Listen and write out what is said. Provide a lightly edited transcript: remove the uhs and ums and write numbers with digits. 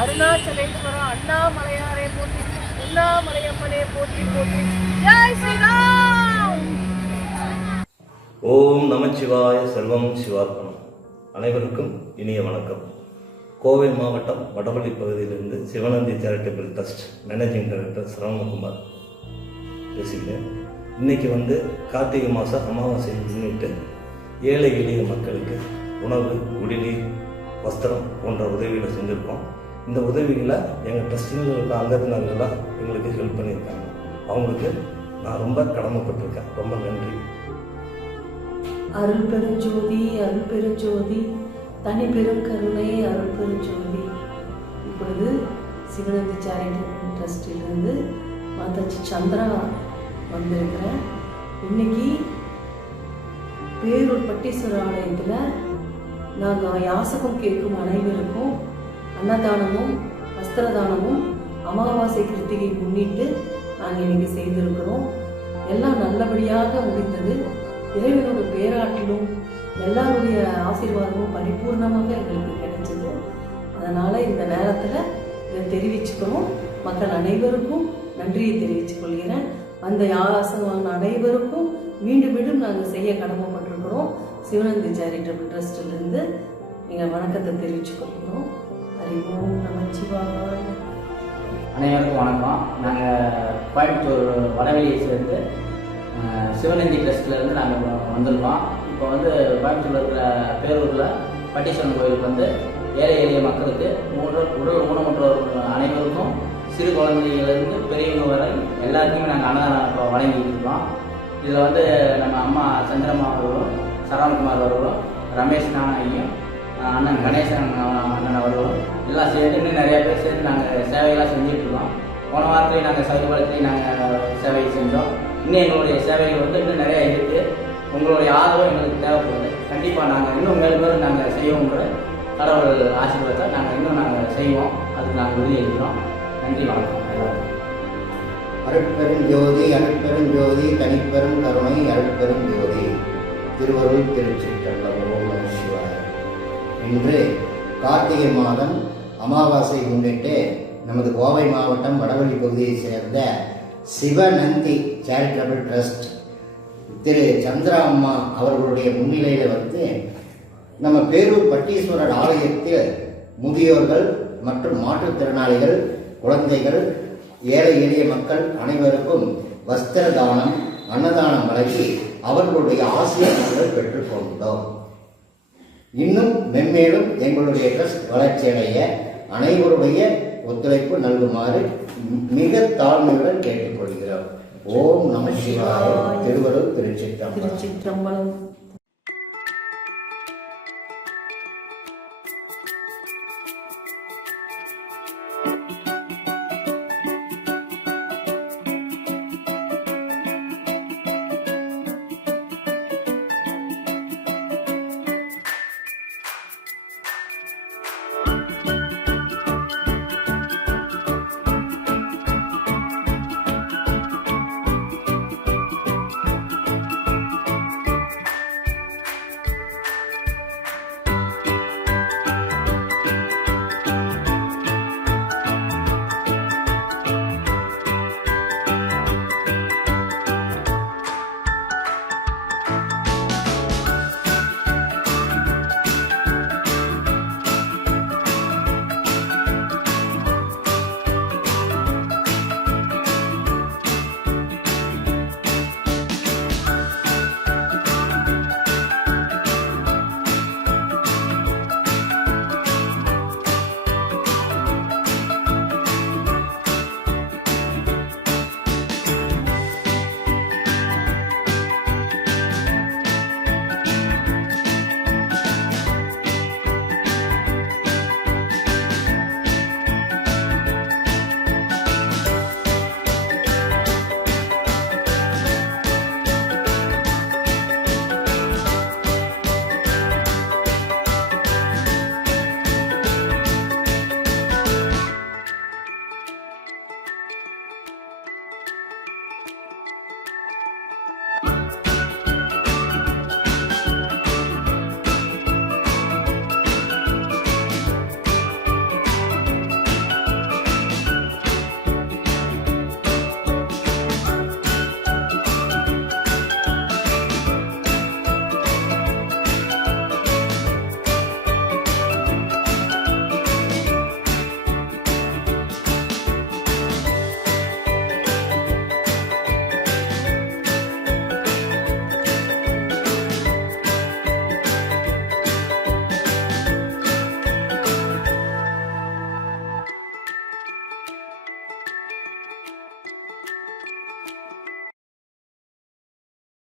அருணாச்சலேஸ்வரா அண்ணாமலையாரே போற்றி, உண்ணாமலையம்மனே போற்றி போற்றி. ஜெய் ஸ்ரீராம். ஓம் நமச்சிவாய செல்வம் சிவார்ப்பணம். அனைவருக்கும் இனிய வணக்கம். கோவை மாவட்டம் வடபள்ளி பகுதியிலிருந்து Sivanandhi charitable trust managing director Saravanakumar பேசுகிறேன். இன்னைக்கு கார்த்திகை மாதம் அமாவாசையை முன்னிட்டு ஏழை எளிய மக்களுக்கு உணவு, குடிநீர், வஸ்திரம் போன்ற உதவிகளை செஞ்சுருக்கோம். இந்த உதவிகளை எங்கள் ட்ரஸ்டில் உள்ள அங்கத்தினர்களாக எங்களுக்கு ஹெல்ப் பண்ணியிருக்காங்க. அவங்களுக்கு நான் ரொம்ப கடமைப்பட்டிருக்கேன். ரொம்ப நன்றி. அருள் பெருஞ்சோதி, அருள் பெருஞ்சோதி, தனி பெருங்கருணை, அருள் பெருஞ்சோதி. இப்பொழுது சிவநந்தி சேரிட்டபிள் ட்ரஸ்டிலிருந்து மாதாஜி சந்திரா வந்திருக்கிறேன். இன்னைக்கு பேரூர் பட்டீஸ்வரர் ஆலயத்தில் நாங்கள் யாசகம் கேட்கும் அனைவருக்கும் அன்னதானமும் வஸ்திரதானமும் அமாவாசை கிருத்திகை முன்னிட்டு நாங்கள் இன்னைக்கு செய்திருக்கிறோம். எல்லாம் நல்லபடியாக முடிந்தது. இறைவனோட பேராட்டிலும் எல்லாருடைய ஆசீர்வாதமும் பரிபூர்ணமாக எங்களுக்கு கிடைச்சது. அதனால் இந்த நேரத்தில் இதை தெரிவிச்சுக்கிறோம். மக்கள் அனைவருக்கும் நன்றியை தெரிவித்துக் கொள்கிறேன். அந்த யாசகமான அனைவருக்கும் மீண்டும் மீண்டும் நாங்கள் செய்ய கடமைப்பட்டிருக்கிறோம். சிவநந்தி சேரிட்டபிள் ட்ரஸ்டிலிருந்து எங்கள் வணக்கத்தை தெரிவித்துக் கொள்கிறோம். அறிவோம் நமச்சிவாய. அனைவருக்கும் வணக்கம். நாங்கள் கோயம்புத்தூர் வடவெளியை சேர்ந்து சிவநந்தி ட்ரஸ்ட்லேருந்து நாங்கள் வந்திருக்கோம். இப்போ கோயம்புத்தூரில் இருக்கிற பேரூரில் பட்டீஸ்வரன் கோயிலுக்கு ஏழை எளிய மக்களுக்கு உடல் ஊனமுற்றோர் அனைவருக்கும் சிறு குழந்தைகளிலிருந்து பெரியவங்க வரை எல்லாருக்குமே நாங்கள் அன்னதானம் இப்போ வழங்கிட்டு இருக்கோம். இதில் நம்ம அம்மா சந்திரம்மா அவர்களும், சரவணகுமார் அவர்களும், ரமேஷ் நானாயும், அண்ணன் கணேசன் அண்ணன் அவர்களும் எல்லாம் சேர்த்து இன்னும் நிறையா பேர் சேர்த்து நாங்கள் சேவையெல்லாம் செஞ்சுட்ருக்கோம். போன வாரத்துலேயும் நாங்கள் சைவபாலத்துலேயும் நாங்கள் சேவை செஞ்சோம். இன்னும் எங்களுடைய சேவைகள் இன்னும் நிறையா இருக்குது. உங்களுடைய ஆதரவு எங்களுக்கு தேவைப்படுது. கண்டிப்பாக நாங்கள் இன்னும் மேலும் நாங்கள் செய்வோங்கிற கடவுள் ஆசீர்வாதத்தை நாங்கள் செய்வோம். அதுக்கு நாங்கள் உறுதியளிக்கிறோம். நன்றி, வணக்கம் எல்லாருக்கும். அருட்பெருஞ்சோதி, அருட்பெருஞ்சோதி, தனிப்பெரும் கருணை, அருட்பெருஞ்சோதி. திருவருள் திருச்சிற்றம்பலம். ஓம் நம சிவாய. இன்று கார்த்திகை மாதம் அமாவாசை முன்னிட்டு நமது கோவை மாவட்டம் வடவள்ளி பகுதியை சேர்ந்த சிவநந்தி சேரிட்டபிள் ட்ரஸ்ட் திரு சந்திரா அம்மா அவர்களுடைய முன்னிலையில் நம்ம பேரூர் பட்டீஸ்வரர் ஆலயத்தில் முதியோர்கள் மற்றும் மாற்றுத்திறனாளிகள், குழந்தைகள், ஏழை எளிய மக்கள் அனைவருக்கும் வஸ்திர தானம், அன்னதானம் வழங்கி அவர்களுடைய ஆசீர்வாதங்கள் பெற்றுக்கொண்டோம். இன்னும் மென்மேலும் எங்களுடைய ட்ரஸ்ட் வளர்ச்சியடைய அனைவருடைய ஒத்துழைப்பு நல்குமாறு மிக தாழ்மையுடன் கேட்டுக்கொள்கிறோம். ஓம் நம சிவாய. திருவருள் திருச்சிற்றம்பலம்.